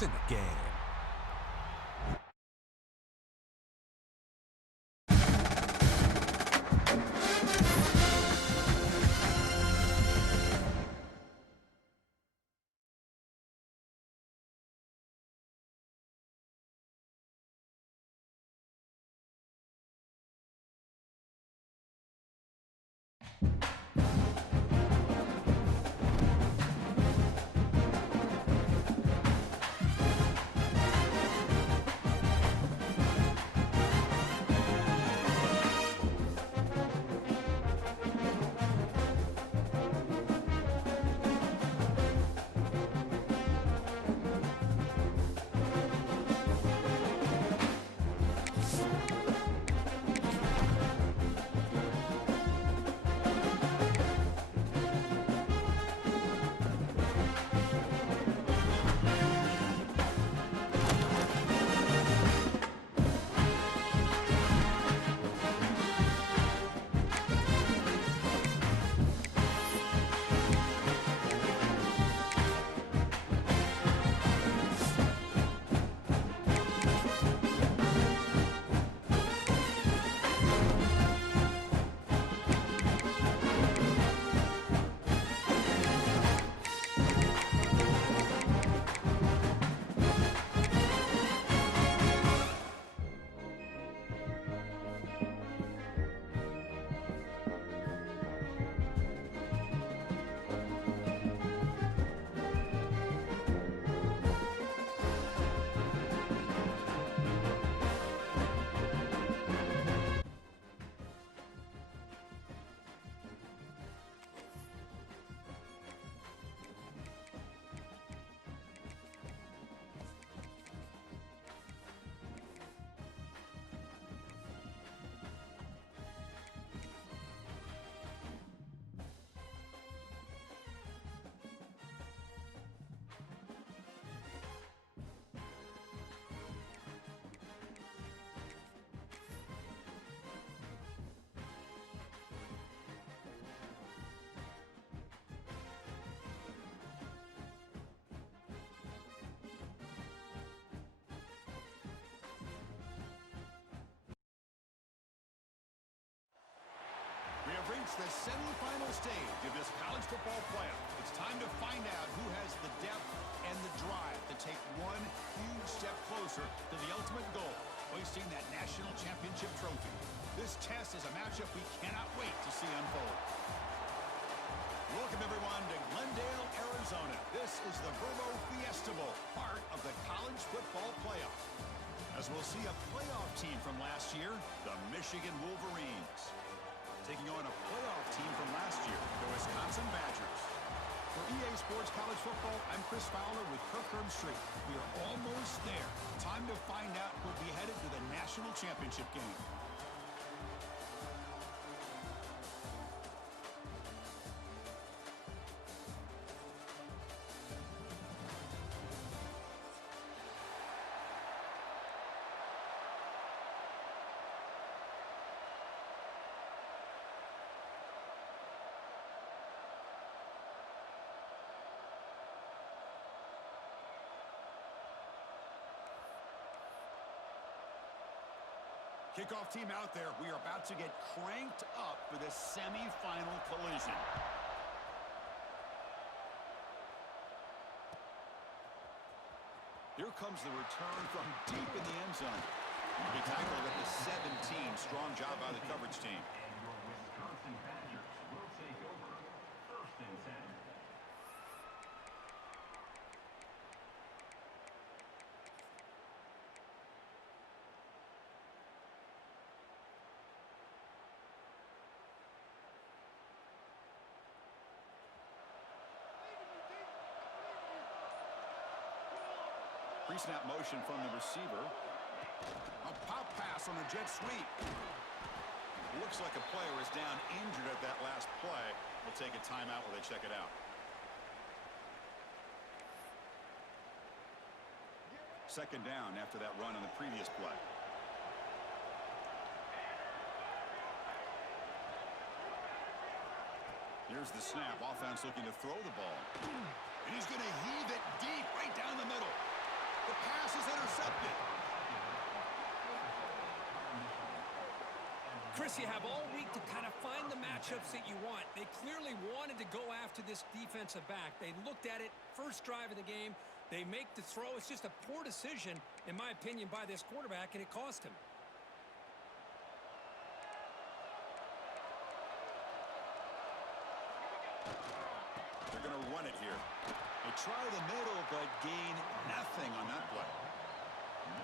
points in the game. We have reached the semifinal stage of this college football playoff. It's time to find out who has the depth and the drive to take one huge step closer to the ultimate goal, hoisting that national championship trophy. This test is a matchup we cannot wait to see unfold. Welcome, everyone, to Glendale, Arizona. This is the Verbo Fiesta Bowl, part of the college football playoff. As we'll see a playoff team from last year, the Michigan Wolverines, taking on a playoff team from last year, the Wisconsin Badgers. For EA Sports College Football, I'm Chris Fowler with Kirk Herbstreit. We are almost there. Time to find out who'll be headed to the national championship game. Kickoff team out there. We are about to get cranked up for this semifinal collision. Here comes the return from deep in the end zone. To be tackled at the 17. Strong job by the coverage team. And your Wisconsin Badgers will take over 1st and 10. Pre-snap motion from the receiver. A pop pass on a jet sweep. Looks like a player is down injured at that last play. We'll take a timeout while they check it out. Second down after that run on the previous play. Here's the snap. Offense looking to throw the ball. And he's going to heave it deep right down the middle. The pass is intercepted. Chris, you have all week to kind of find the matchups that you want. They clearly wanted to go after this defensive back. They looked at it first drive of the game. They make the throw. It's just a poor decision, in my opinion, by this quarterback, and it cost him. They're going to run it here. They try the middle, but gain nothing on that play.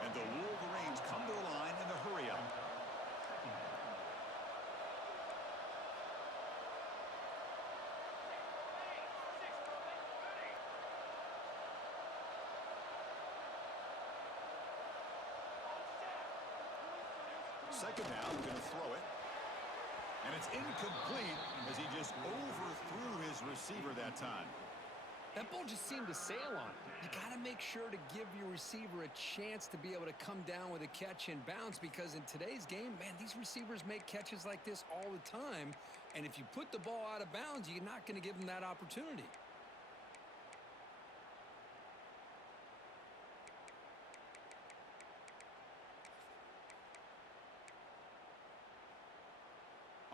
And the Wolverines come to the line in the hurry-up. Second down, going to throw it. And it's incomplete as he just overthrew his receiver that time. That ball just seemed to sail on him. You got to make sure to give your receiver a chance to be able to come down with a catch and bounce, because in today's game, man, these receivers make catches like this all the time. And if you put the ball out of bounds, you're not going to give them that opportunity.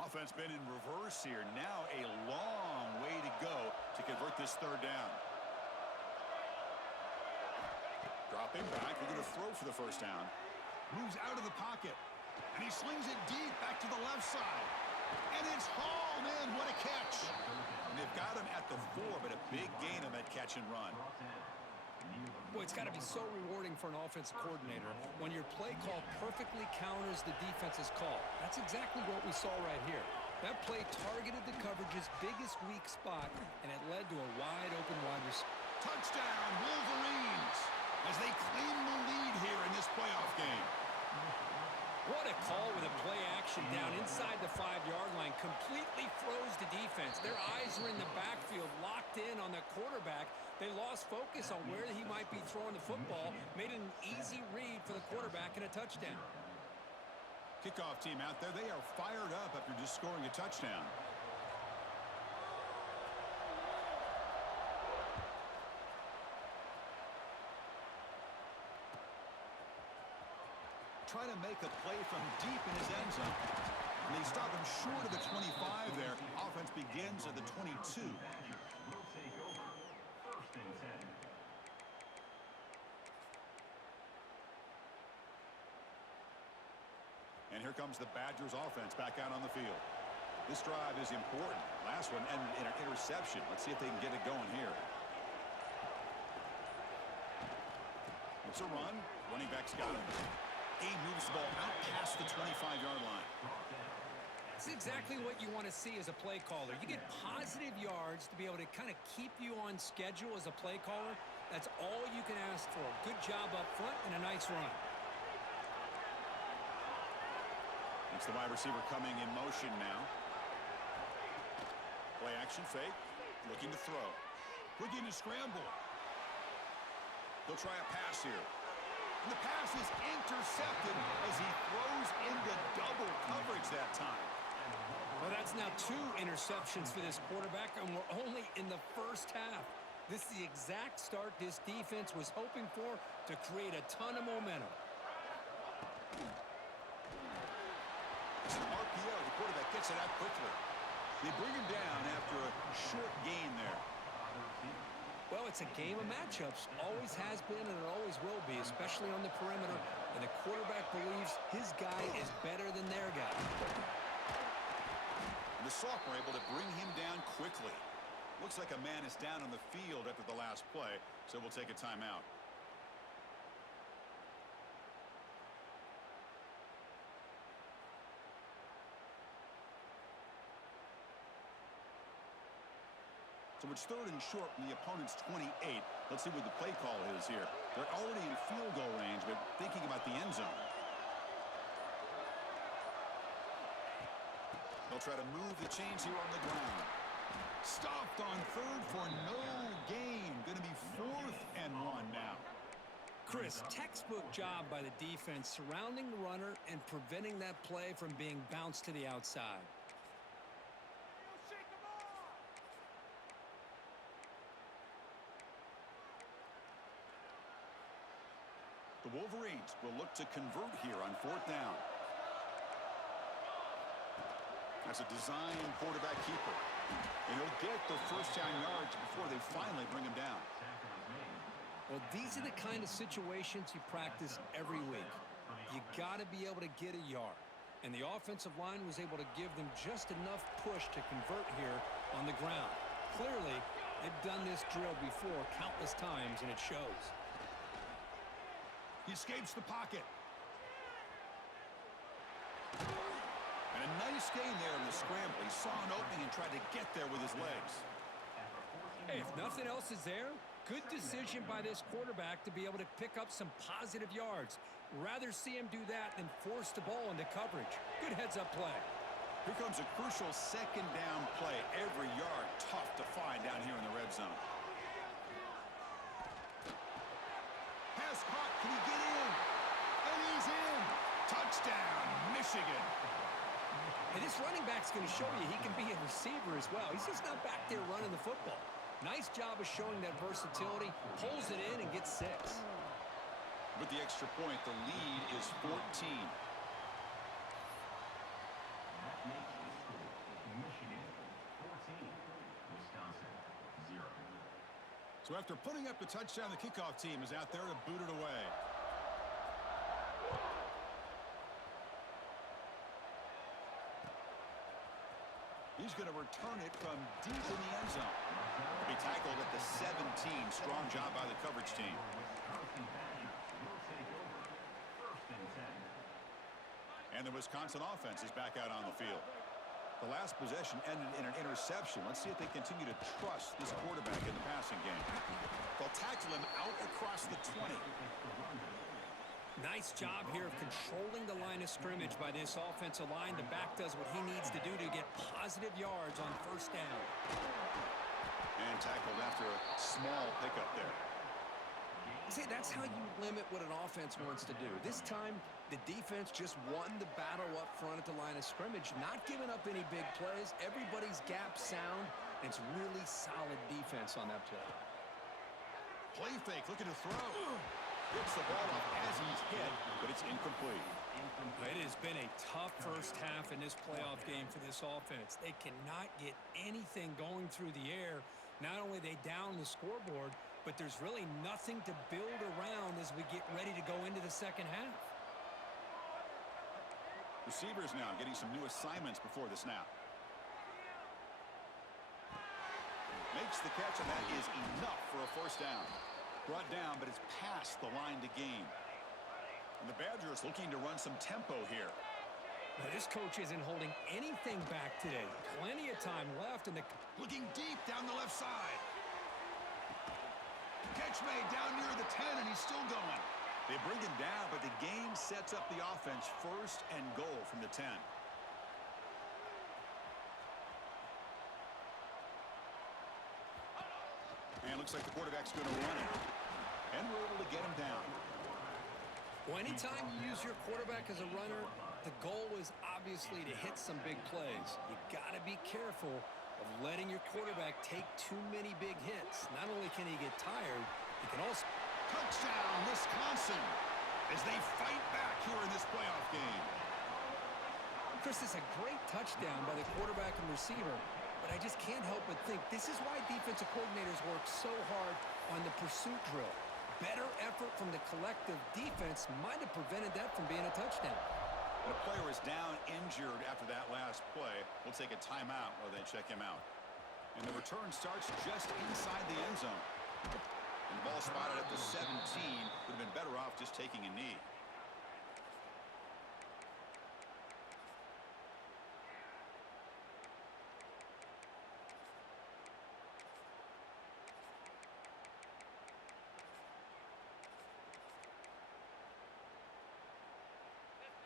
Offense been in reverse here. Now a long way to go to convert this third down. Dropping back. We're going to throw for the first down. Moves out of the pocket. And he slings it deep back to the left side. And it's hauled in. What a catch. And they've got him at the 4, but a big gain on that catch and run. Boy, it's got to be so rewarding for an offensive coordinator when your play call perfectly counters the defense's call. That's exactly what we saw right here. That play targeted the coverage's biggest weak spot, and it led to a wide-open wide receiver. Touchdown, Wolverines, as they claim the lead here in this playoff game. What a call with a play action down inside the 5-yard line. Completely froze the defense. Their eyes were in the backfield, locked in on the quarterback. They lost focus on where he might be throwing the football. Made it an easy read for the quarterback and a touchdown. Kickoff team out there. They are fired up after just scoring a touchdown. Trying to make a play from deep in his end zone. And they stop him short of the 25 there. Offense begins at the 22. And here comes the Badgers offense back out on the field. This drive is important. Last one ended in an interception. Let's see if they can get it going here. It's a run. Running back's got him. He moves the ball out past the 25-yard line. It's exactly what you want to see as a play caller. You get positive yards to be able to kind of keep you on schedule as a play caller. That's all you can ask for. Good job up front and a nice run. It's the wide receiver coming in motion now. Play action fake. Looking to throw. Looking to scramble. They'll try a pass here. And the pass is intercepted as he throws into double coverage that time. Well, that's now 2 interceptions for this quarterback, and we're only in the first half. This is the exact start this defense was hoping for to create a ton of momentum. It's an RPO. The quarterback gets it out quickly. They bring him down after a short gain there. Well, it's a game of matchups. Always has been and it always will be, especially on the perimeter. And the quarterback believes his guy is better than their guy. And the sophomore able to bring him down quickly. Looks like a man is down on the field after the last play, so we'll take a timeout. So it's third and short from the opponent's 28. Let's see what the play call is here. They're already in field goal range, but thinking about the end zone. They'll try to move the chains here on the ground. Stopped on third for no gain. Going to be 4th and 1 now. Chris, textbook job by the defense surrounding the runner and preventing that play from being bounced to the outside. The Wolverines will look to convert here on 4th down. That's a design quarterback keeper. And he'll get the first down yards before they finally bring him down. Well, these are the kind of situations you practice every week. You got to be able to get a yard. And the offensive line was able to give them just enough push to convert here on the ground. Clearly, they've done this drill before countless times, and it shows. He escapes the pocket. And a nice gain there in the scramble. He saw an opening and tried to get there with his legs. Hey, if nothing else is there, good decision by this quarterback to be able to pick up some positive yards. Rather see him do that than force the ball into coverage. Good heads-up play. Here comes a crucial 2nd down play. Every yard tough to find down here in the red zone. Pass caught. Can he get in? And he's in. Touchdown, Michigan. And this running back's going to show you he can be a receiver as well. He's just not back there running the football. Nice job of showing that versatility. Pulls it in and gets 6. With the extra point, the lead is 14. That makes the score Michigan 14, Wisconsin 0. So after putting up the touchdown, the kickoff team is out there to boot it away. He's going to return it from deep in the end zone. He tackled at the 17. Strong job by the coverage team. Wisconsin Badgers will take over 1st and 10. And the Wisconsin offense is back out on the field. The last possession ended in an interception. Let's see if they continue to trust this quarterback in the passing game. They'll tackle him out across the 20. Nice job here of controlling the line of scrimmage by this offensive line. The back does what he needs to do to get positive yards on 1st down. And tackled after a small pickup there. See, that's how you limit what an offense wants to do. This time, the defense just won the battle up front at the line of scrimmage, not giving up any big plays. Everybody's gap sound, and it's really solid defense on that play. Play fake, looking to throw. Gets the ball up as he's hit, but it's incomplete. It has been a tough first half in this playoff game for this offense. They cannot get anything going through the air. Not only are they down the scoreboard, but there's really nothing to build around as we get ready to go into the second half. Receivers now getting some new assignments before the snap. Makes the catch, and that is enough for a 1st down. Brought down, but it's past the line to gain. And the Badgers looking to run some tempo here. Now, this coach isn't holding anything back today. Plenty of time left, and Looking deep down the left side. Catch made down near the 10, and he's still going. They bring him down, but the game sets up the offense 1st and goal from the 10. And looks like the quarterback's going to run it. And we're able to get him down. well, anytime you use your quarterback as a runner, the goal is obviously to hit some big plays. You got to be careful of letting your quarterback take too many big hits. Not only can he get tired, he can also... Touchdown, Wisconsin, as they fight back here in this playoff game. Chris, it's a great touchdown by the quarterback and receiver, but I just can't help but think this is why defensive coordinators work so hard on the pursuit drill. Better effort from the collective defense might have prevented that from being a touchdown. The player is down injured after that last play. We'll take a timeout while they check him out. And the return starts just inside the end zone. And the ball spotted at the 17. Would have been better off just taking a knee.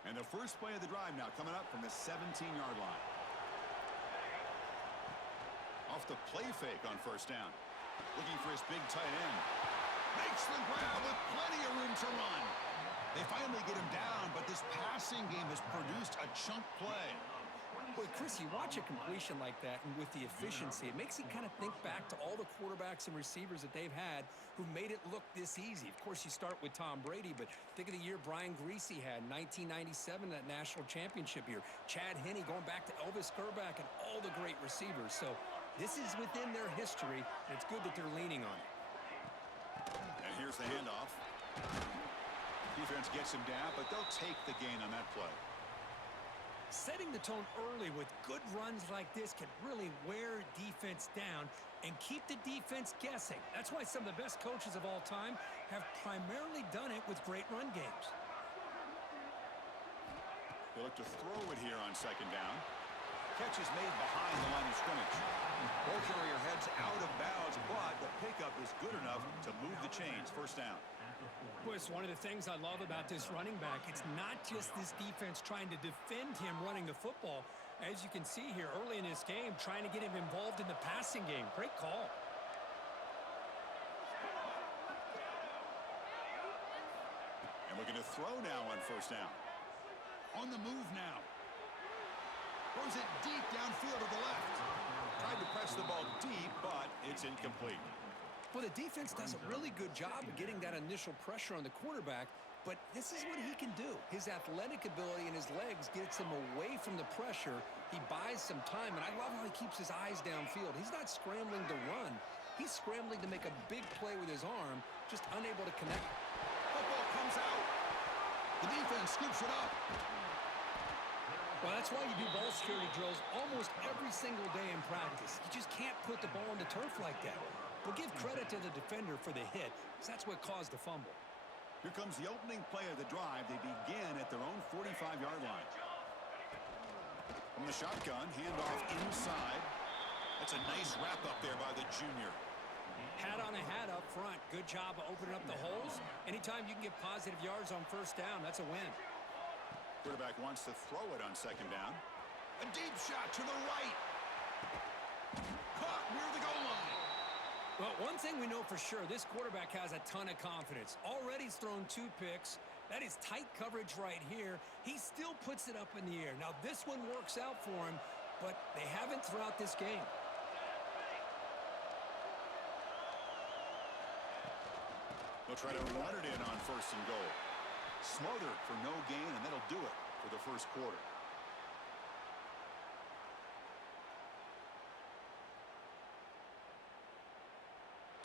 And the first play of the drive now coming up from the 17-yard line. Off the play fake on 1st down. Looking for his big tight end. Makes the grab with plenty of room to run. They finally get him down, but this passing game has produced a chunk play. Well, Chris, you watch a completion like that, and with the efficiency, it makes you kind of think back to all the quarterbacks and receivers that they've had who made it look this easy. Of course, you start with Tom Brady, but think of the year Brian Griese had, 1997, that national championship year. Chad Henne going back to Elvis Grbac and all the great receivers. So this is within their history, and it's good that they're leaning on it. And here's the handoff. Defense gets him down, but they'll take the gain on that play. Setting the tone early with good runs like this can really wear defense down and keep the defense guessing. That's why some of the best coaches of all time have primarily done it with great run games. They look to throw it here on second down. Catch is made behind the line of scrimmage. Ball carrier heads out of bounds, but the pickup is good enough to move the chains. First down. Well, it's one of the things I love about this running back. It's not just this defense trying to defend him running the football. As you can see here early in this game, trying to get him involved in the passing game. Great call. And looking to throw now on first down. On the move now. Throws it deep downfield to the left. Tried to press the ball deep, but it's incomplete. Well, the defense does a really good job of getting that initial pressure on the quarterback, but this is what he can do. His athletic ability and his legs gets him away from the pressure. He buys some time, and I love how he keeps his eyes downfield. He's not scrambling to run. He's scrambling to make a big play with his arm, just unable to connect. Football comes out. The defense scoops it up. Well, that's why you do ball security drills almost every single day in practice. You just can't put the ball on the turf like that. But give credit to the defender for the hit, because that's what caused the fumble. Here comes the opening play of the drive. They begin at their own 45-yard line. From the shotgun, handoff inside. That's a nice wrap up there by the junior. Hat on a hat up front. Good job of opening up the holes. Anytime you can get positive yards on first down, that's a win. Quarterback wants to throw it on second down. A deep shot to the right. Caught near the goal line. Well, one thing we know for sure, this quarterback has a ton of confidence. Already he's thrown 2 picks. That is tight coverage right here. He still puts it up in the air. Now, this one works out for him, but they haven't throughout this game. They'll try to run it in on first and goal. Smothered for no gain, and that'll do it for the first quarter.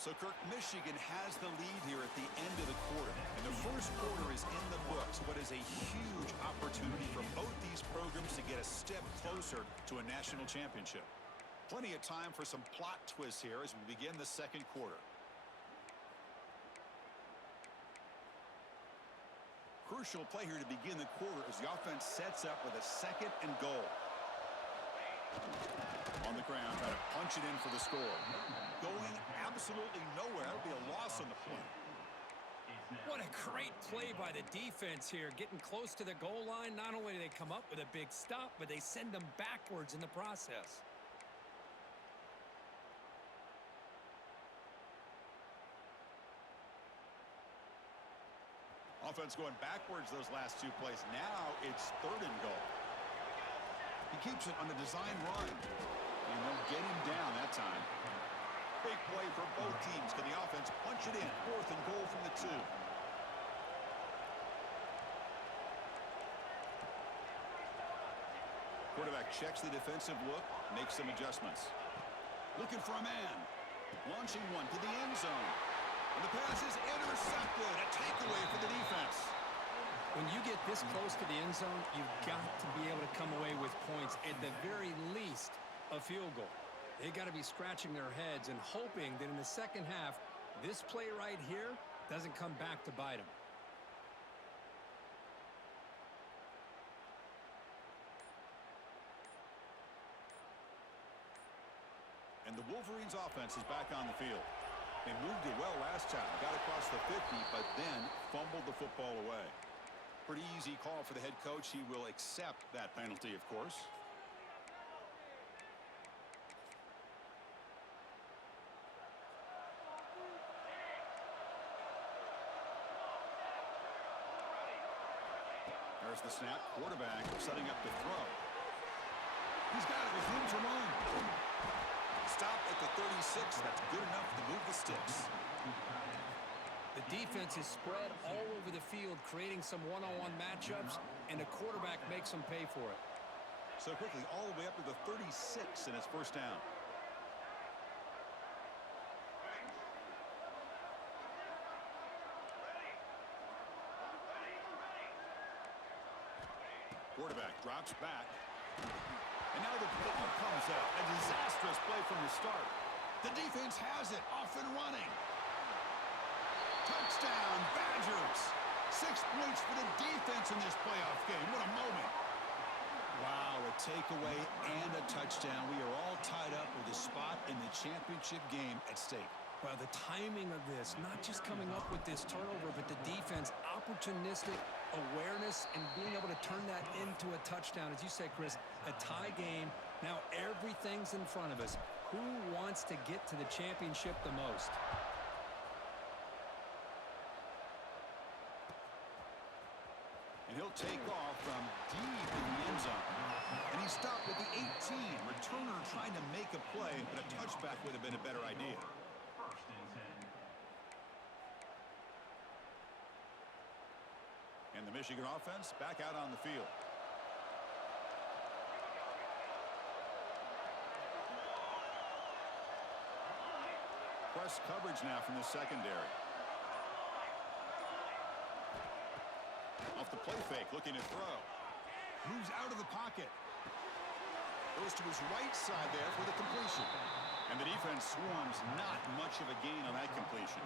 So, Kirk, Michigan has the lead here at the end of the quarter. And the first quarter is in the books, but is a huge opportunity for both these programs to get a step closer to a national championship. Plenty of time for some plot twists here as we begin the second quarter. Crucial play here to begin the quarter as the offense sets up with a second and goal. On the ground, trying to punch it in for the score. Going absolutely nowhere. That would be a loss on the play. What a great play by the defense here. Getting close to the goal line, not only do they come up with a big stop, but they send them backwards in the process. Offense going backwards those last 2 plays. Now it's third and goal. He keeps it on the design run. And they'll get him down that time. Big play for both teams. Can the offense punch it in? Fourth and goal from the 2. Quarterback checks the defensive look, makes some adjustments. Looking for a man. Launching one to the end zone. And the pass is intercepted. A takeaway for the defense. When you get this close to the end zone, you've got to be able to come away with points, at the very least, a field goal. They got to be scratching their heads and hoping that in the second half, this play right here doesn't come back to bite them. And the Wolverines offense is back on the field. They moved it well last time, got across the 50, but then fumbled the football away. Pretty easy call for the head coach. He will accept that penalty, of course. There's the snap. Quarterback setting up to throw. He's got it with room to run. Stop at the 36. That's good enough to move the sticks. The defense is spread all over the field, creating some one-on-one matchups, and the quarterback makes them pay for it. So quickly, all the way up to the 36, and it's first down. Quarterback drops back. And now the ball comes out. A disastrous play from the start. The defense has it. Off and running. Touchdown, Badgers. 6 points for the defense in this playoff game. What a moment. Wow, a takeaway and a touchdown. We are all tied up with a spot in the championship game at stake. Well, the timing of this, not just coming up with this turnover, but the defense, opportunistic awareness, and being able to turn that into a touchdown. As you said, Chris, a tie game. Now everything's in front of us. Who wants to get to the championship the most? And he'll take off from deep in the end zone. And he stopped at the 18. Returner trying to make a play, but a touchback would have been a better idea. First and 10. And the Michigan offense back out on the field. Press coverage now from the secondary. Off the play fake, looking to throw. Moves out of the pocket. Goes to his right side there for the completion. And the defense swarms, not much of a gain on that completion.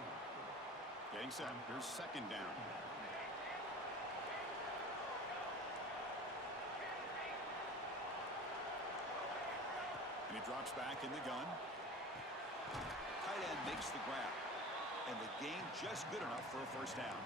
Getting set. Here's second down. And he drops back in the gun. Tight end makes the grab. And the gain just good enough for a first down.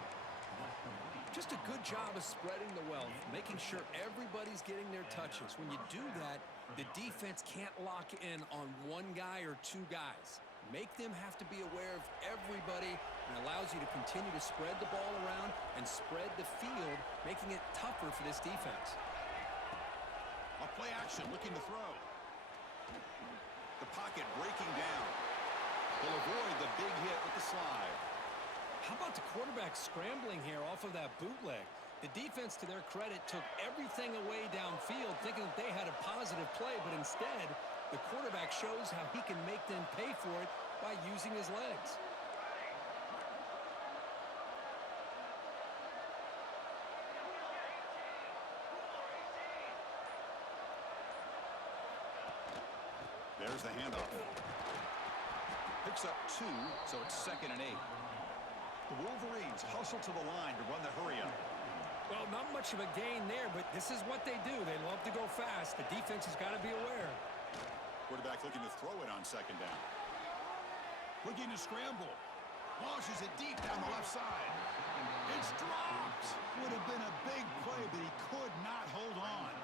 Just a good job of spreading the wealth, making sure everybody's getting their touches. When you do that, the defense can't lock in on one guy or two guys. Make them have to be aware of everybody, and allows you to continue to spread the ball around and spread the field, making it tougher for this defense. A play action, looking to throw. The pocket breaking down. He'll avoid the big hit with the slide. How about the quarterback scrambling here off of that bootleg? The defense, to their credit, took everything away downfield, thinking that they had a positive play, but instead, the quarterback shows how he can make them pay for it by using his legs. There's the handoff. Picks up 2, so it's 2nd and 8. The Wolverines hustle to the line to run the hurry-up. Well, not much of a gain there, but this is what they do. They love to go fast. The defense has got to be aware. Quarterback looking to throw it on second down. Looking to scramble. Launches it deep down the left side. It's dropped. Would have been a big play, but he could not hold on.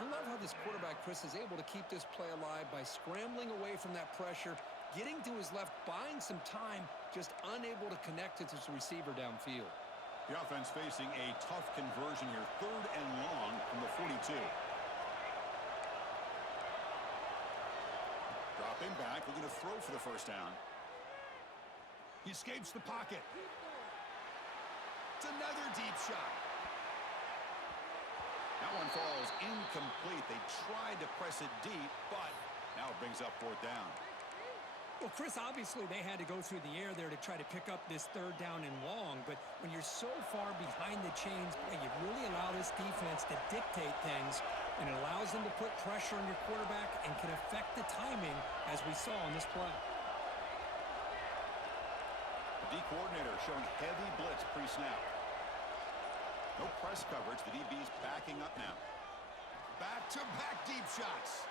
I love how this quarterback, Chris, is able to keep this play alive by scrambling away from that pressure, getting to his left, buying some time, just unable to connect to his receiver downfield. The offense facing a tough conversion here, 3rd and long from the 42. Dropping back, looking to throw for the first down. He escapes the pocket. It's another deep shot. That one falls incomplete. They tried to press it deep, but now it brings up 4th down. Well, Chris, obviously they had to go through the air there to try to pick up this 3rd down and long, but when you're so far behind the chains, you really allow this defense to dictate things, and it allows them to put pressure on your quarterback and can affect the timing, as we saw on this play. The D coordinator showing heavy blitz pre-snap. No press coverage. The DB's backing up now. Back-to-back deep shots.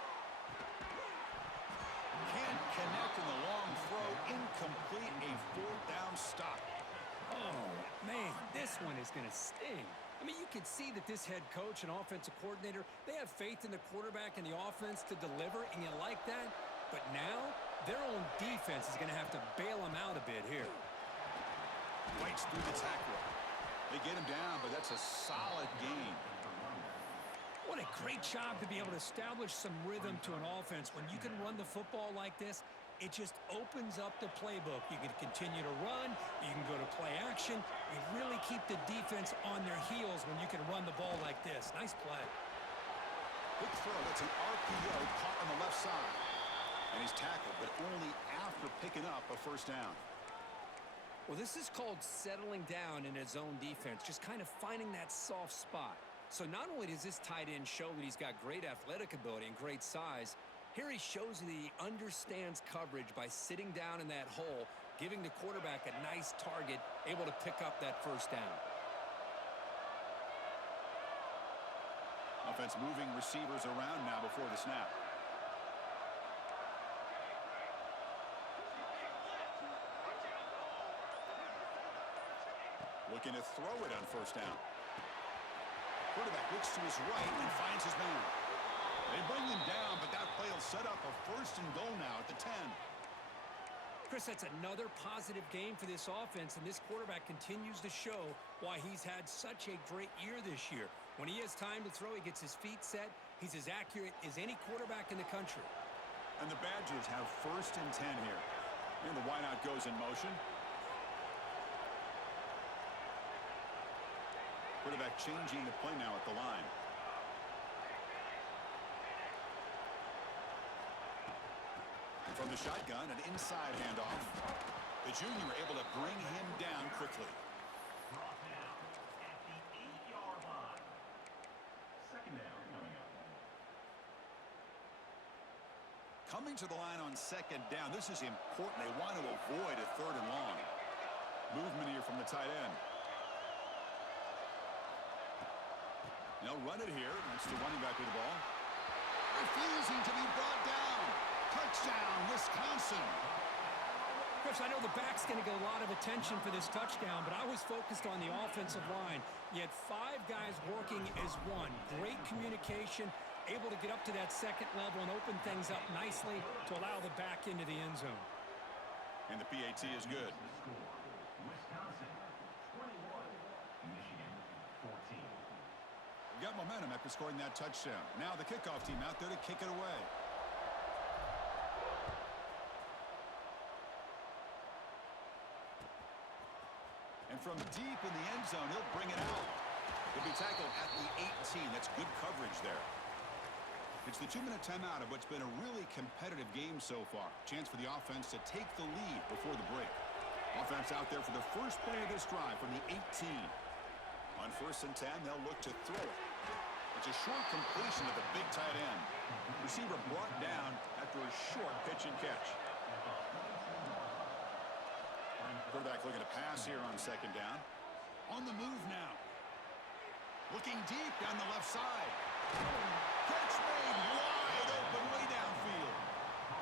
Can't connect in the long throw. Incomplete. A 4th down stop. Oh, man, this one is going to sting. I mean, you can see that this head coach and offensive coordinator, they have faith in the quarterback and the offense to deliver, and you like that. But now, their own defense is going to have to bail them out a bit here. Fights through the tackle. They get him down, but that's a solid gain. What a great job to be able to establish some rhythm to an offense. When you can run the football like this, it just opens up the playbook. You can continue to run. You can go to play action. You really keep the defense on their heels when you can run the ball like this. Nice play. Quick throw. That's an RPO caught on the left side. And he's tackled, but only after picking up a first down. Well, this is called settling down in his own defense, just kind of finding that soft spot. So not only does this tight end show that he's got great athletic ability and great size, here he shows that he understands coverage by sitting down in that hole, giving the quarterback a nice target, able to pick up that first down. Offense moving receivers around now before the snap. Looking to throw it on first down. Quarterback looks to his right and finds his man. They bring him down, but that play will set up a first and goal now at the 10. Chris, that's another positive game for this offense, and this quarterback continues to show why he's had such a great year this year. When he has time to throw, he gets his feet set. He's as accurate as any quarterback in the country. And the Badgers have first and 10 here. And the wideout goes in motion. Quarterback changing the play now at the line. And from the shotgun, an inside handoff. The junior able to bring him down quickly. Brought down at the 8-yard line. Second down coming up. Coming to the line on second down. This is important. They want to avoid a third and long. Movement here from the tight end. They'll run it here. That's the running back with the ball. Refusing to be brought down. Touchdown, Wisconsin. Chris, I know the back's going to get a lot of attention for this touchdown, but I was focused on the offensive line. You had 5 guys working as one. Great communication, able to get up to that second level and open things up nicely to allow the back into the end zone. And the PAT is good. Wisconsin 21, Michigan 14. Got momentum after scoring that touchdown. Now the kickoff team out there to kick it away. And from deep in the end zone, he'll bring it out. He'll be tackled at the 18. That's good coverage there. It's the 2-minute timeout of what's been a really competitive game so far. Chance for the offense to take the lead before the break. Offense out there for the first play of this drive from the 18. On first and 10, they'll look to throw it. It's a short completion of the big tight end. Receiver brought down after a short pitch and catch. Quarterback looking to pass here on second down. On the move now. Looking deep down the left side. Catch made wide open way downfield.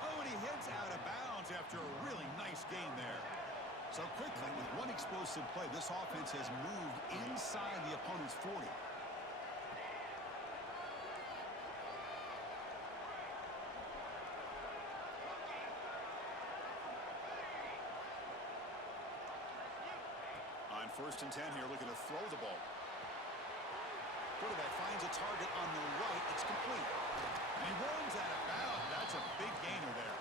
Oh, and he heads out of bounds after a really nice gain there. So quickly, with one explosive play, this offense has moved inside the opponent's 40. On first and 10 here, looking to throw the ball. Quarterback finds a target on the right. It's complete. And he runs out of bounds. That's a big gainer there.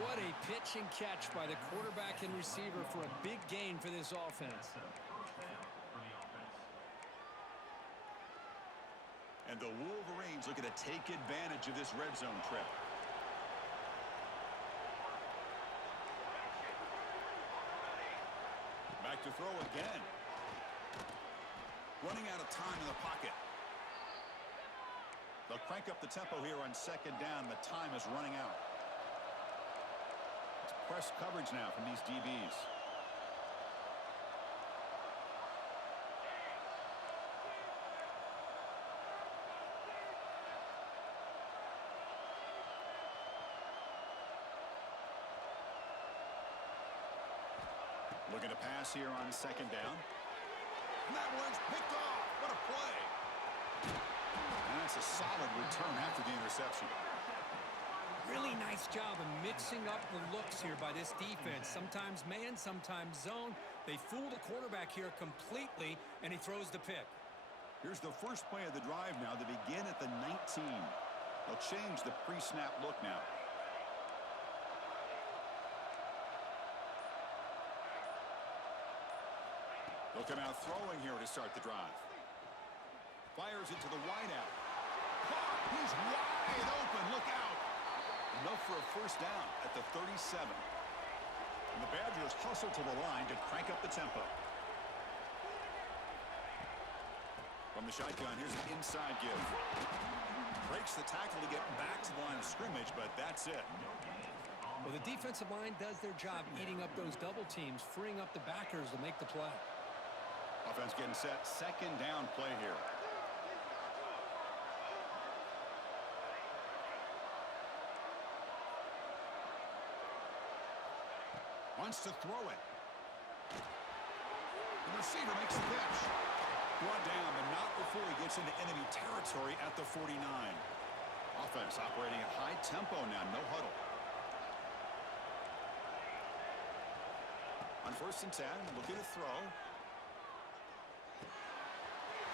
What a pitch and catch by the quarterback and receiver for a big gain for this offense. First down for the offense. And the Wolverines looking to take advantage of this red zone trip. Back to throw again. Running out of time in the pocket. They'll crank up the tempo here on second down. The time is running out. It's press coverage now from these DBs. Looking to pass here on second down. And that one's picked off. What a play. And that's a solid return after the interception. Really nice job of mixing up the looks here by this defense. Sometimes man, sometimes zone. They fool the quarterback here completely, and he throws the pick. Here's the first play of the drive now. They begin at the 19. They'll change the pre-snap look now. They'll come out throwing here to start the drive. Fires it to the wideout. He's wide open. Look out. Enough for a first down at the 37. And the Badgers hustle to the line to crank up the tempo. From the shotgun, here's an inside give. Breaks the tackle to get back to the line of scrimmage, but that's it. Well, the defensive line does their job eating up those double teams, freeing up the backers to make the play. Offense getting set. Second down play here. Wants to throw it. The receiver makes the catch. Brought down, but not before he gets into enemy territory at the 49. Offense operating at high tempo now. No huddle. On 1st and 10, looking to throw.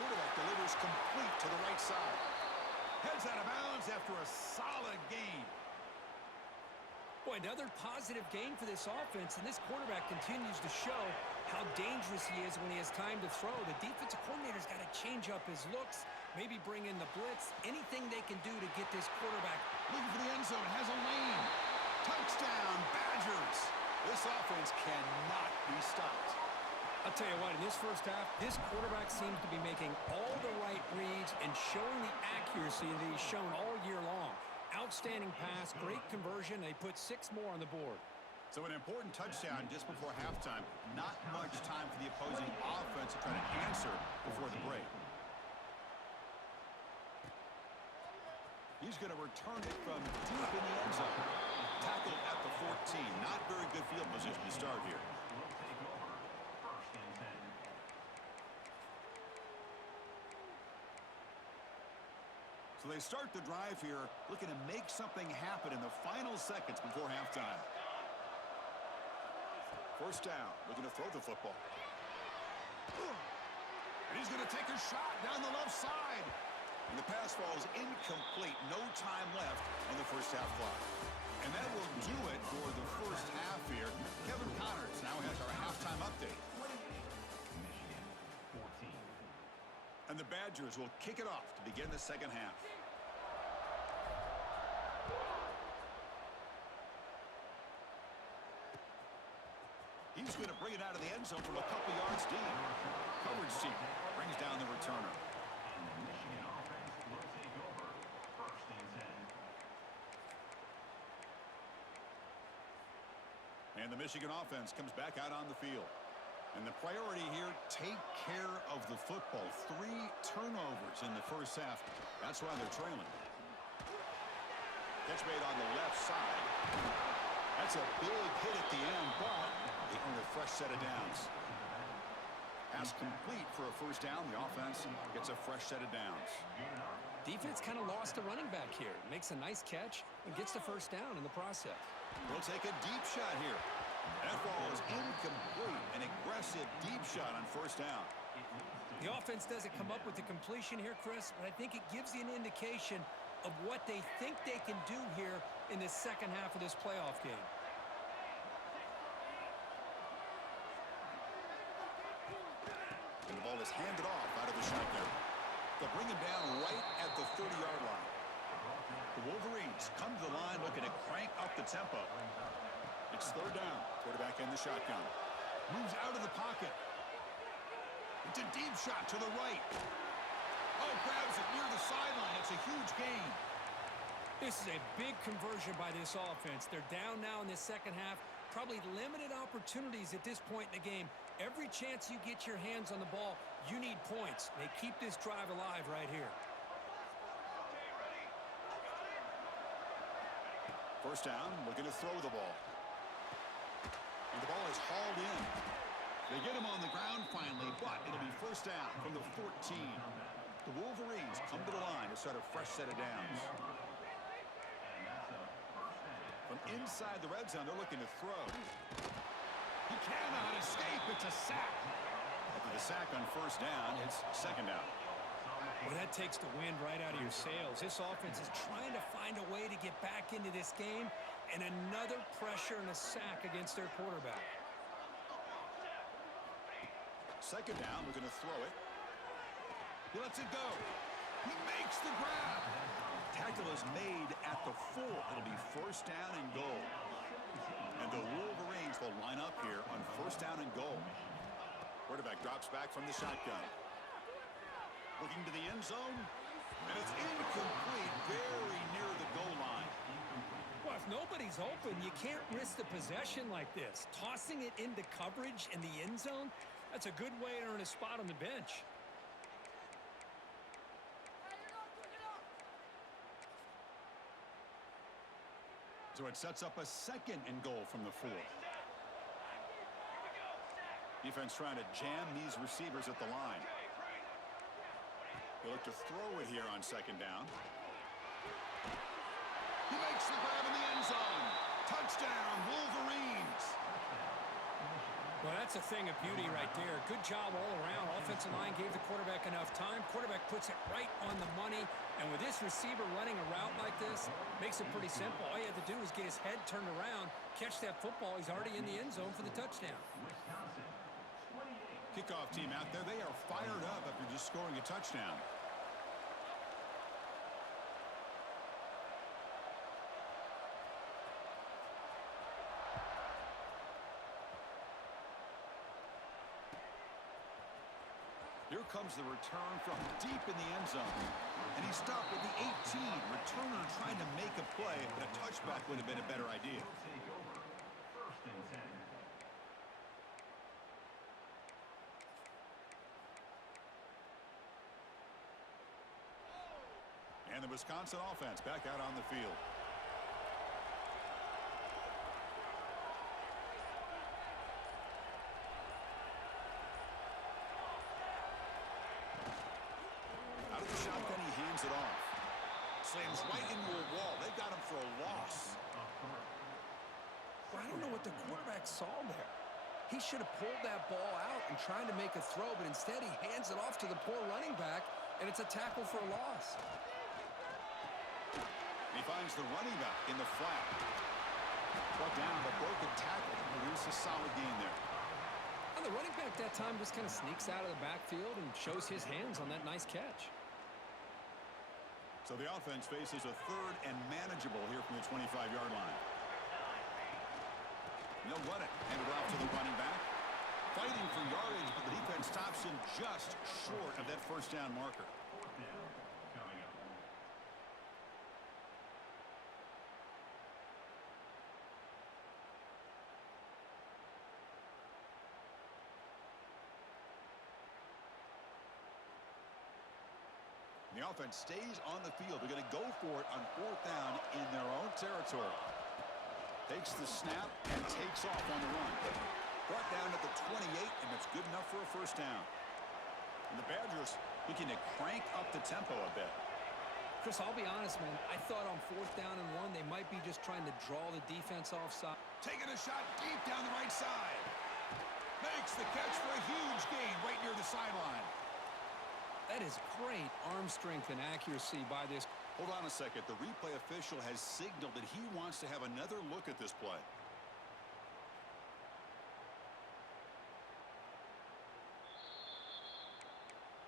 Quarterback delivers complete to the right side. Heads out of bounds after a solid gain. Boy, another positive gain for this offense, and this quarterback continues to show how dangerous he is when he has time to throw. The defensive coordinator's got to change up his looks, maybe bring in the blitz, anything they can do to get this quarterback. Looking for the end zone, has a lane. Touchdown, Badgers. This offense cannot be stopped. I'll tell you what, in this first half, this quarterback seems to be making all the right reads and showing the accuracy that he's shown all year long. Outstanding pass, great conversion. They put 6 more on the board. So an important touchdown just before halftime. Not much time for the opposing offense to try to answer before the break. He's going to return it from deep in the end zone. Tackled at the 14. Not very good field position to start here. So they start the drive here, looking to make something happen in the final seconds before halftime. First down, looking to throw the football. And he's going to take a shot down the left side. And the pass falls incomplete. No time left on the first half clock. And that will do it for the first half here. Kevin Connors now has our halftime update. And the Badgers will kick it off to begin the second half. He's going to bring it out of the end zone from a couple yards deep. Coverage team brings down the returner. And the Michigan offense comes back out on the field. And the priority here, take care of the football. 3 turnovers in the first half. That's why they're trailing. Catch made on the left side. That's a big hit at the end, but they earn a fresh set of downs. Pass complete for a first down. The offense gets a fresh set of downs. Defense kind of lost a running back here. Makes a nice catch and gets the first down in the process. We'll take a deep shot here. That ball is incomplete. An aggressive deep shot on first down. The offense doesn't come up with the completion here, Chris, but I think it gives you an indication of what they think they can do here in the second half of this playoff game. And the ball is handed off out of the shotgun. They'll bring him down right at the 30-yard line. The Wolverines come to the line looking to crank up the tempo. It's third down. Quarterback in the shotgun. Moves out of the pocket. It's a deep shot to the right. Oh, grabs it near the sideline. It's a huge gain. This is a big conversion by this offense. They're down now in the second half. Probably limited opportunities at this point in the game. Every chance you get your hands on the ball, you need points. They keep this drive alive right here. First down, looking to throw the ball. And the ball is hauled in. They get him on the ground finally, but it'll be first down from the 14. The Wolverines come to the line to start a fresh set of downs. From inside the red zone, they're looking to throw. He cannot escape. It's a sack. After the sack on first down, it's second down. Well, that takes the wind right out of your sails. This offense is trying to find a way to get back into this game, and another pressure and a sack against their quarterback. Second down, we're going to throw it. He lets it go. He makes the grab. Tackle is made at the 4. It'll be first down and goal. And the Wolverines will line up here on first down and goal. Quarterback drops back from the shotgun. Looking to the end zone, and it's incomplete, very near the goal line. Well, if nobody's open, you can't risk the possession like this. Tossing it into coverage in the end zone, that's a good way to earn a spot on the bench. So it sets up a second and goal from the 4. Defense trying to jam these receivers at the line. They look to throw it here on second down. He makes the grab in the end zone. Touchdown, Wolverines. Well, that's a thing of beauty right there. Good job all around. Offensive line gave the quarterback enough time. Quarterback puts it right on the money. And with this receiver running a route like this, makes it pretty simple. All you have to do is get his head turned around, catch that football. He's already in the end zone for the touchdown. Kickoff team out there. They are fired up after just scoring a touchdown. Here comes the return from deep in the end zone. And he stopped with the 18. Returner trying to make a play, but a touchback would have been a better idea. First and 10. And the Wisconsin offense back out on the field. Out of the shotgun, he hands it off. Slams right into a wall. They got him for a loss. Well, I don't know what the quarterback saw there. He should have pulled that ball out and tried to make a throw, but instead he hands it off to the poor running back, and it's a tackle for a loss. He finds the running back in the flat. Brought down, but broken tackle to produce a solid gain there. And the running back that time just kind of sneaks out of the backfield and shows his hands on that nice catch. So the offense faces a third and manageable here from the 25-yard line. They'll run it. Hand it off to the running back. Fighting for yardage, but the defense stops him just short of that first down marker. Fourth down coming up. The offense stays on the field. They're going to go for it on fourth down in their own territory. Takes the snap and takes off on the run. Brought down at the 28, and it's good enough for a first down. And the Badgers looking to crank up the tempo a bit. Chris, I'll be honest, man. I thought on fourth down and 1, they might be just trying to draw the defense offside. Taking a shot deep down the right side. Makes the catch for a huge gain right near the sideline. That is great arm strength and accuracy by this. Hold on a second. The replay official has signaled that he wants to have another look at this play.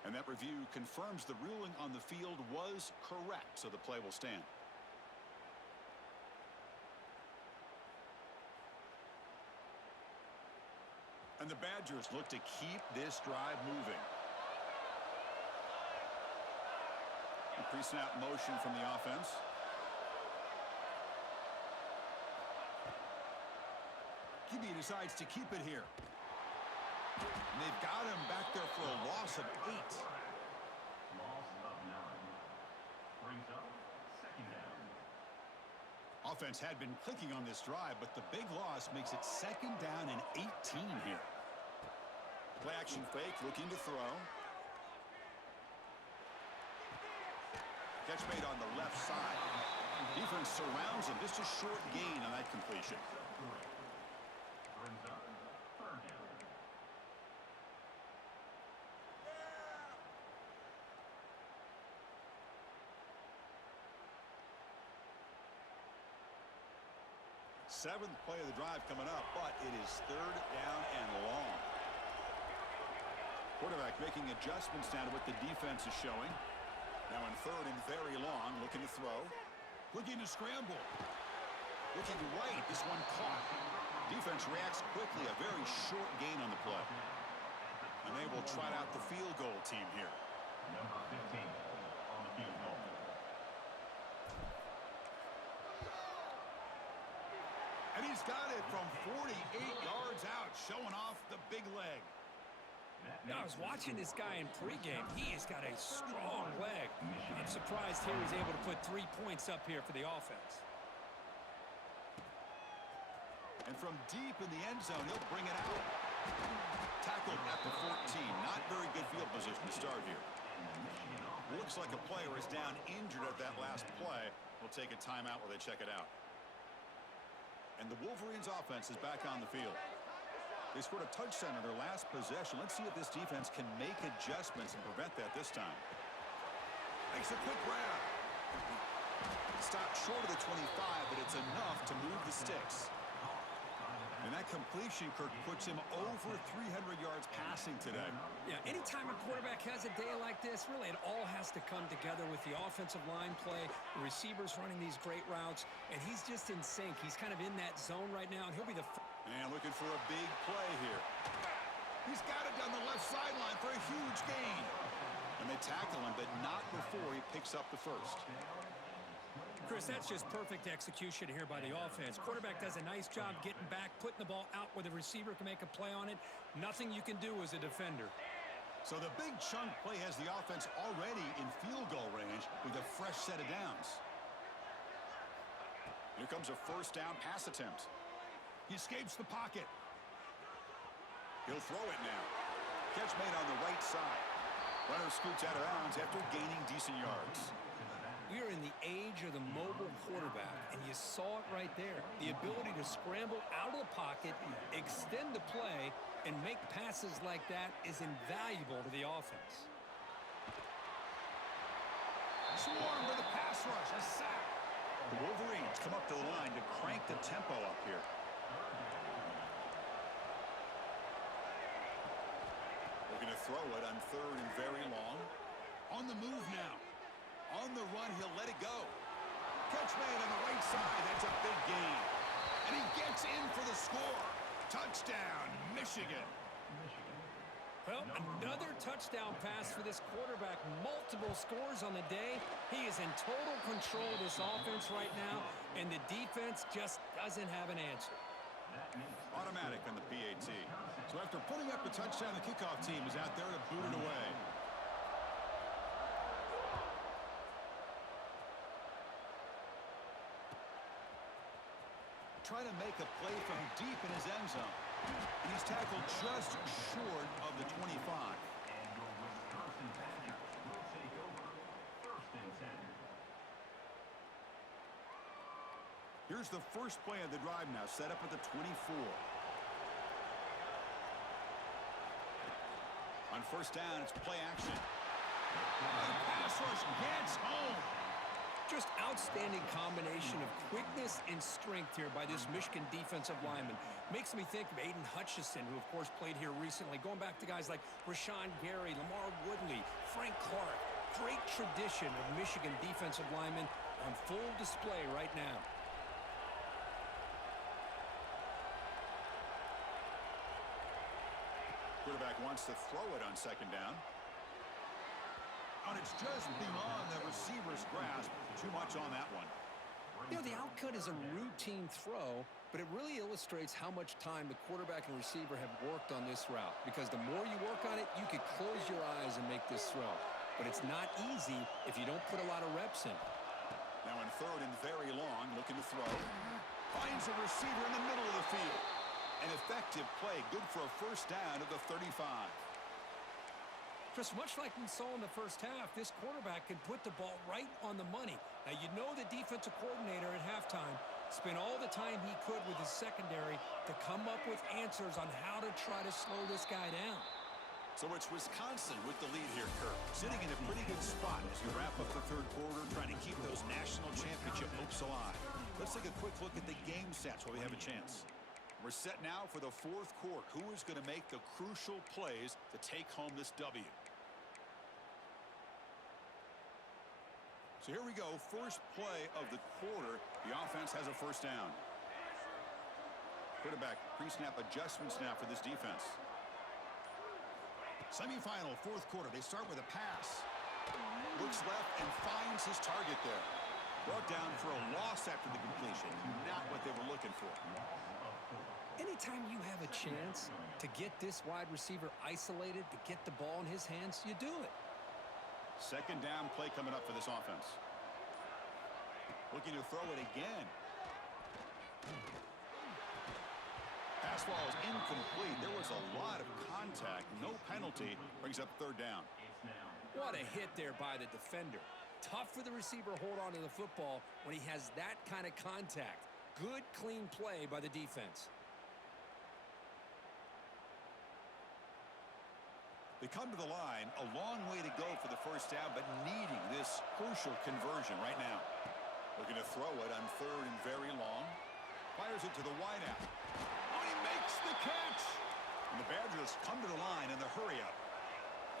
And that review confirms the ruling on the field was correct, so the play will stand. And the Badgers look to keep this drive moving. Pre-snap motion from the offense. QB decides to keep it here. And they've got him back there for a loss of 8. Loss of 9. Brings up second down. Offense had been clicking on this drive, but the big loss makes it second down and 18 here. Play action fake, looking to throw. Catch made on the left side. Defense surrounds him. Just a short gain on that completion. Brings up third down. Seventh play of the drive coming up, but it is third down and long. Quarterback making adjustments down to what the defense is showing. Now in third and very long, looking to throw. Looking to scramble. Looking right, this one caught. Defense reacts quickly, a very short gain on the play. And they will trot out the field goal team here. Number 15 on the field goal. And he's got it from 48 yards out, showing off the big leg. I was watching this guy in pregame. He has got a strong leg. I'm surprised here he's able to put 3 points up here for the offense. And from deep in the end zone, he'll bring it out. Tackled at the 14. Not very good field position to start here. Looks like a player is down injured at that last play. We'll take a timeout while they check it out. And the Wolverines offense is back on the field. They scored a touchdown on their last possession. Let's see if this defense can make adjustments and prevent that this time. Makes a quick grab. Stopped short of the 25, but it's enough to move the sticks. And that completion, Kirk, puts him over 300 yards passing today. Yeah, anytime a quarterback has a day like this, really it all has to come together with the offensive line play, the receivers running these great routes, and he's just in sync. He's kind of in that zone right now, and he'll be the... And looking for a big play here. He's got it down the left sideline for a huge gain. And they tackle him, but not before he picks up the first. Chris, that's just perfect execution here by the offense. Quarterback does a nice job getting back, putting the ball out where the receiver can make a play on it. Nothing you can do as a defender. So the big chunk play has the offense already in field goal range with a fresh set of downs. Here comes a first down pass attempt. He escapes the pocket. He'll throw it now. Catch made on the right side. Runner scoots out of bounds after gaining decent yards. We are in the age of the mobile quarterback, and you saw it right there. The ability to scramble out of the pocket, extend the play, and make passes like that is invaluable to the offense. Swarm with a pass rush, a sack. The Wolverines come up to the line to crank the tempo up here. Looking to throw it on third and very long. On the move now. On the run, he'll let it go. Catch made on the right side. That's a big gain. And he gets in for the score. Touchdown, Michigan. Well, another touchdown pass for this quarterback. Multiple scores on the day. He is in total control of this offense right now, and the defense just doesn't have an answer. Automatic on the PAT. So after putting up a touchdown, the kickoff team is out there to boot it away. Trying to make a play from deep in his end zone. And he's tackled just short of the 25. And your Wisconsin Badgers will take over 1st and 10. Here's the first play of the drive now, set up at the 24. On first down, it's play action. The pass rush gets home. Just outstanding combination of quickness and strength here by this Michigan defensive lineman. Makes me think of Aiden Hutchinson, who of course played here recently. Going back to guys like Rashawn Gary, Lamar Woodley, Frank Clark. Great tradition of Michigan defensive linemen on full display right now. Quarterback wants to throw it on second down. And it's just beyond the receiver's grasp. Too much on that one. You know, the outcut is a routine throw, but it really illustrates how much time the quarterback and receiver have worked on this route. Because the more you work on it, you could close your eyes and make this throw. But it's not easy if you don't put a lot of reps in. Now in third and very long, looking to throw. Finds a receiver in the middle of the field. An effective play, good for a first down at the 35. Just much like we saw in the first half, this quarterback can put the ball right on the money. Now, you know the defensive coordinator at halftime spent all the time he could with his secondary to come up with answers on how to try to slow this guy down. So it's Wisconsin with the lead here, Kirk. Sitting in a pretty good spot as you wrap up the third quarter, trying to keep those national championship hopes alive. Let's take a quick look at the game stats while we have a chance. We're set now for the fourth quarter. Who is going to make the crucial plays to take home this W? So here we go. First play of the quarter. The offense has a first down. Quarterback pre-snap adjustments now for this defense. Semifinal fourth quarter. They start with a pass. Looks left and finds his target there. Brought down for a loss after the completion. Not what they were looking for. Anytime you have a chance to get this wide receiver isolated, to get the ball in his hands, you do it. Second down play coming up for this offense. Looking to throw it again. Pass ball is incomplete. There was a lot of contact. No penalty. Brings up third down. What a hit there by the defender. Tough for the receiver to hold on to the football when he has that kind of contact. Good, clean play by the defense. They come to the line, a long way to go for the first down, but needing this crucial conversion right now. Looking to throw it on third and very long. Fires it to the wideout. Oh, he makes the catch! And the Badgers come to the line in the hurry-up.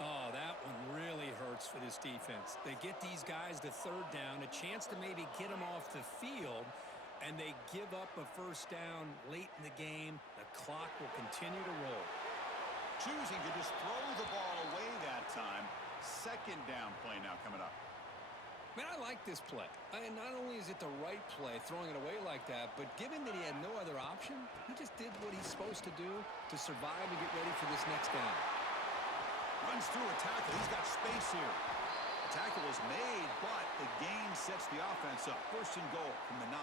Oh, that one really hurts for this defense. They get these guys to third down, a chance to maybe get them off the field, and they give up a first down late in the game. The clock will continue to roll. Choosing to just throw the ball away that time. Second down play now coming up. Man, I like this play. And not only is it the right play, throwing it away like that, but given that he had no other option, he just did what he's supposed to do to survive and get ready for this next down. Runs through a tackle. He's got space here. The tackle is made, but the gain sets the offense up. First and goal from the 9.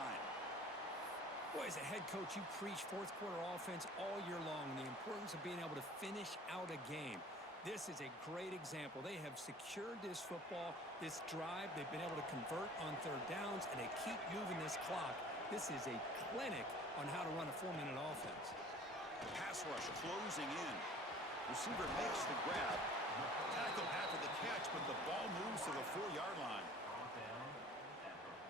Boy, as a head coach, you preach fourth quarter offense all year long, the importance of being able to finish out a game. This is a great example. They have secured this football, this drive. They've been able to convert on third downs, and they keep moving this clock. This is a clinic on how to run a 4-minute offense. Pass rush closing in. Receiver makes the grab. Tackle after the catch, but the ball moves to the 4-yard line.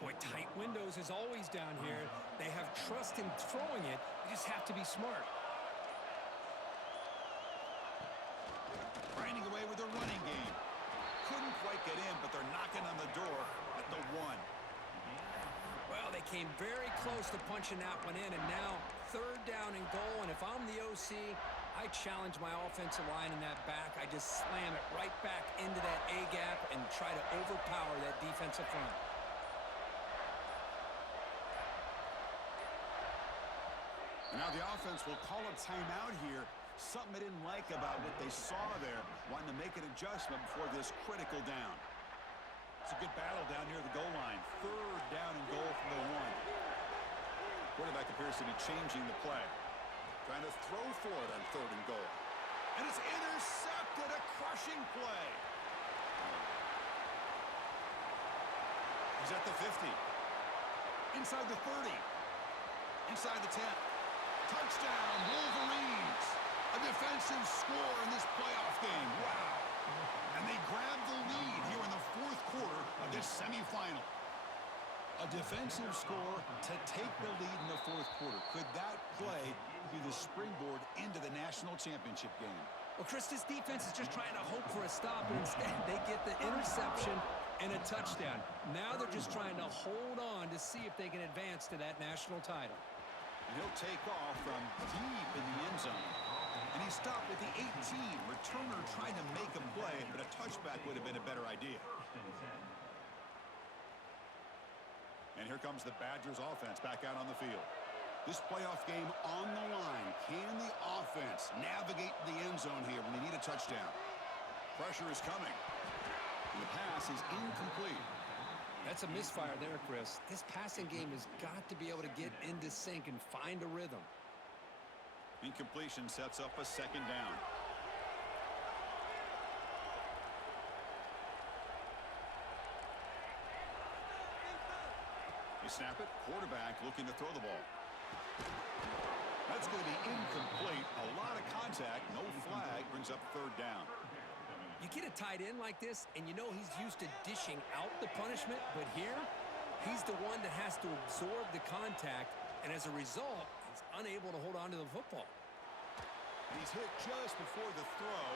Boy, tight windows is always down here. They have trust in throwing it. You just have to be smart. Grinding away with their running game. Couldn't quite get in, but they're knocking on the door at the 1. Well, they came very close to punching that one in, and now third down and goal. And if I'm the OC, I challenge my offensive line in that back. I just slam it right back into that A-gap and try to overpower that defensive front. And now the offense will call a timeout here. Something they didn't like about what they saw there. Wanting to make an adjustment before this critical down. It's a good battle down near the goal line. Third down and goal from the 1. Quarterback appears to be changing the play. Trying to throw for it on third and goal. And it's intercepted. A crushing play. He's at the 50. Inside the 30. Inside the 10. Touchdown, Wolverines. A defensive score in this playoff game. Wow. And they grab the lead here in the fourth quarter of this semifinal. A defensive score to take the lead in the fourth quarter. Could that play be the springboard into the national championship game? Well, Chris, this defense is just trying to hope for a stop, and instead they get the interception and a touchdown. Now they're just trying to hold on to see if they can advance to that national title. And he'll take off from deep in the end zone. And he stopped at the 18. Returner trying to make a play, but a touchback would have been a better idea. And here comes the Badgers offense back out on the field. This playoff game on the line. Can the offense navigate the end zone here when they need a touchdown? Pressure is coming. And the pass is incomplete. That's a misfire there, Chris. This passing game has got to be able to get into sync and find a rhythm. Incompletion sets up a second down. They snap it. Quarterback looking to throw the ball. That's going to be incomplete. A lot of contact. No flag. Brings up third down. You get a tight end like this, and you know he's used to dishing out the punishment, but here, He's the one that has to absorb the contact, and as a result, he's unable to hold on to the football. He's hit just before the throw.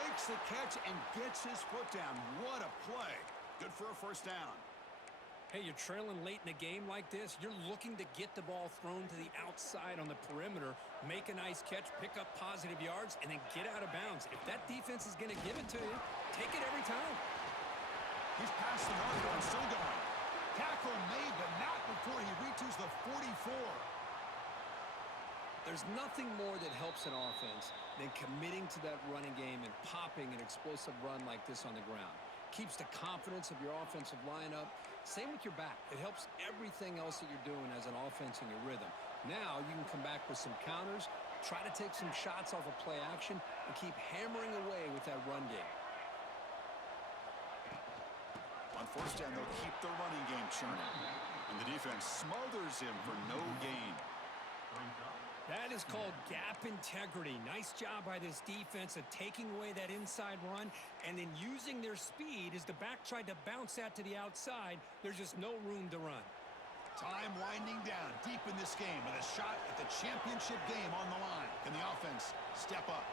Makes the catch and gets his foot down. What a play. Good for a first down. Hey, you're trailing late in a game like this. You're looking to get the ball thrown to the outside on the perimeter, make a nice catch, pick up positive yards, and then get out of bounds. If that defense is going to give it to you, take it every time. He's past the marker and still going. Tackle made, but not before he reaches the 44. There's nothing more that helps an offense than committing to that running game and popping an explosive run like this on the ground. Keeps the confidence of your offensive line up. Same with your back. It helps everything else that you're doing as an offense in your rhythm. Now you can come back with some counters, try to take some shots off of play action, and keep hammering away with that run game. On first down, they'll keep the running game churning. And the defense smothers him for no gain. That is called gap integrity. Nice job by this defense of taking away that inside run and then using their speed as the back tried to bounce that to the outside. There's just no room to run. Time winding down deep in this game with a shot at the championship game on the line. Can the offense step up?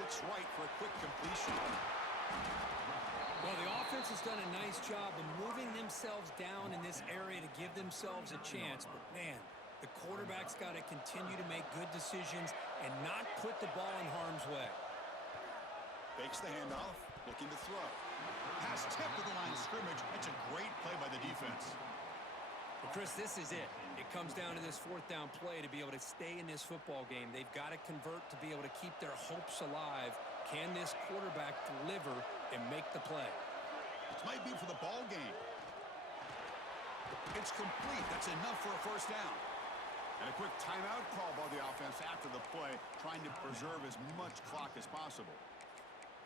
Looks right for a quick completion. Well, the offense has done a nice job of moving themselves down in this area to give themselves a chance. But, man, the quarterback's got to continue to make good decisions and not put the ball in harm's way. Fakes the handoff, looking to throw. Pass tipped to the line of scrimmage. That's a great play by the defense. Well, Chris, this is it. It comes down to this fourth down play to be able to stay in this football game. They've got to convert to be able to keep their hopes alive. Can this quarterback deliver and make the play? This might be for the ball game. It's complete. That's enough for a first down. And a quick timeout call by the offense after the play, trying to preserve as much clock as possible.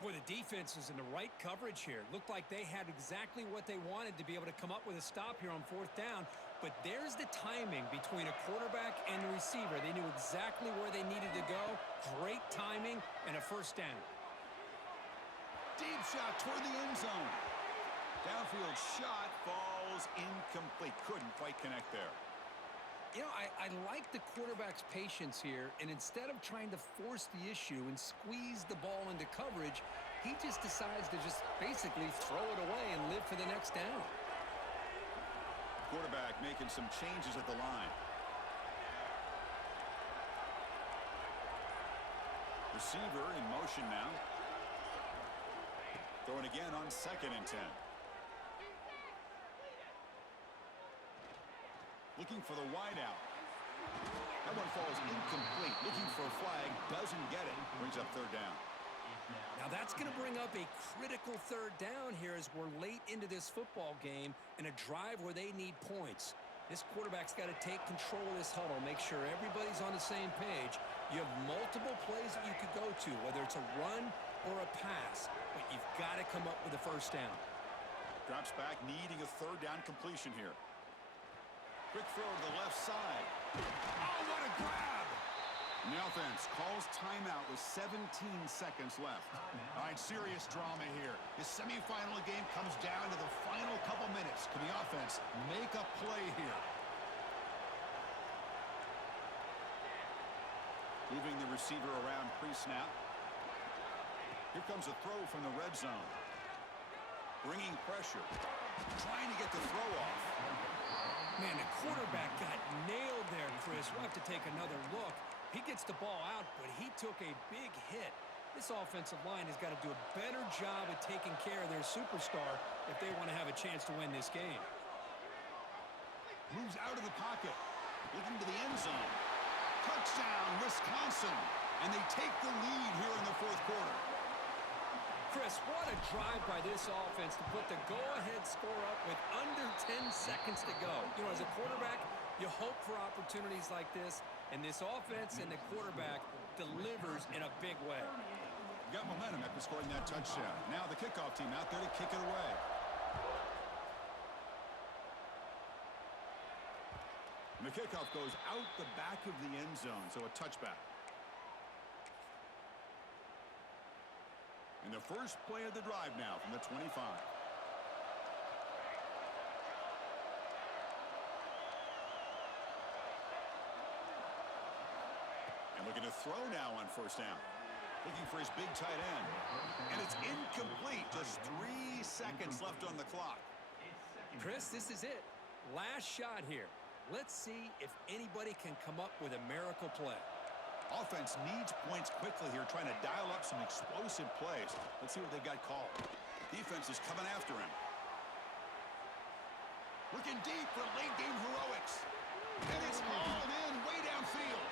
Boy, the defense is in the right coverage here. Looked like they had exactly what they wanted to be able to come up with a stop here on fourth down. But there's the timing between a quarterback and the receiver. They knew exactly where they needed to go. Great timing and a first down. Deep shot toward the end zone. Downfield shot falls incomplete. Couldn't quite connect there. You know, I like the quarterback's patience here, and instead of trying to force the issue and squeeze the ball into coverage, he just decides to just basically throw it away and live for the next down. Quarterback making some changes at the line. Receiver in motion now. Throwing again on 2nd and 10. Looking for the wideout. That one falls incomplete. Looking for a flag. Doesn't get it. Brings up third down. Now that's going to bring up a critical third down here as we're late into this football game in a drive where they need points. This quarterback's got to take control of this huddle, make sure everybody's on the same page. You have multiple plays that you could go to, whether it's a run or a pass, but you've got to come up with a first down. Drops back, needing a third down completion here. Quick throw to the left side. Oh, what a grab! And the offense calls timeout with 17 seconds left. All right, serious drama here. This semifinal game comes down to the final couple minutes. Can the offense make a play here? Moving the receiver around pre-snap. Here comes a throw from the red zone. Bringing pressure. Trying to get the throw off. Man, the quarterback got nailed there, Chris. We'll have to take another look. He gets the ball out, but he took a big hit. This offensive line has got to do a better job of taking care of their superstar if they want to have a chance to win this game. Moves out of the pocket. Looking to the end zone. Touchdown, Wisconsin. And they take the lead here in the fourth quarter. Chris, what a drive by this offense to put the go-ahead score up with under 10 seconds to go. You know, as a quarterback, you hope for opportunities like this, and this offense and the quarterback delivers in a big way. Got momentum after scoring that touchdown. Now the kickoff team out there to kick it away. And the kickoff goes out the back of the end zone, so a touchback. And the first play of the drive now from the 25. And looking to throw now on first down. Looking for his big tight end. And it's incomplete. Just 3 seconds left on the clock. Chris, this is it. Last shot here. Let's see if anybody can come up with a miracle play. Offense needs points quickly here, trying to dial up some explosive plays. Let's see what they got called. Defense is coming after him. Looking deep for late-game heroics. And it's hauled in way downfield.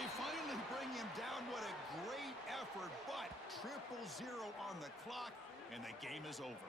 They finally bring him down. What a great effort, but 0-0 on the clock, and the game is over.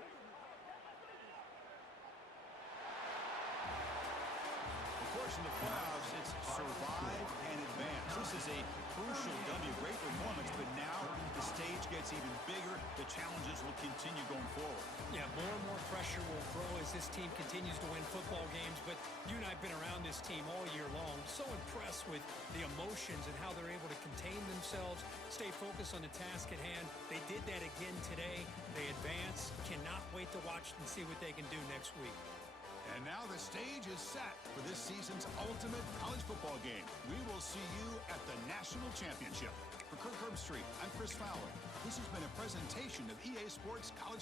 Of course, in the playoffs, it's survive and advance. This is a crucial W. Great performance, but now the stage gets even bigger. The challenges will continue going forward. Yeah, more and more pressure will grow as this team continues to win football games, but you and I have been around this team all year long. So impressed with the emotions and how they're able to contain themselves, stay focused on the task at hand. They did that again today. They advance. Cannot wait to watch and see what they can do next week. And now the stage is set for this season's ultimate college football game. We will see you at the National Championship. For Kirk Herbstreit, I'm Chris Fowler. This has been a presentation of EA Sports College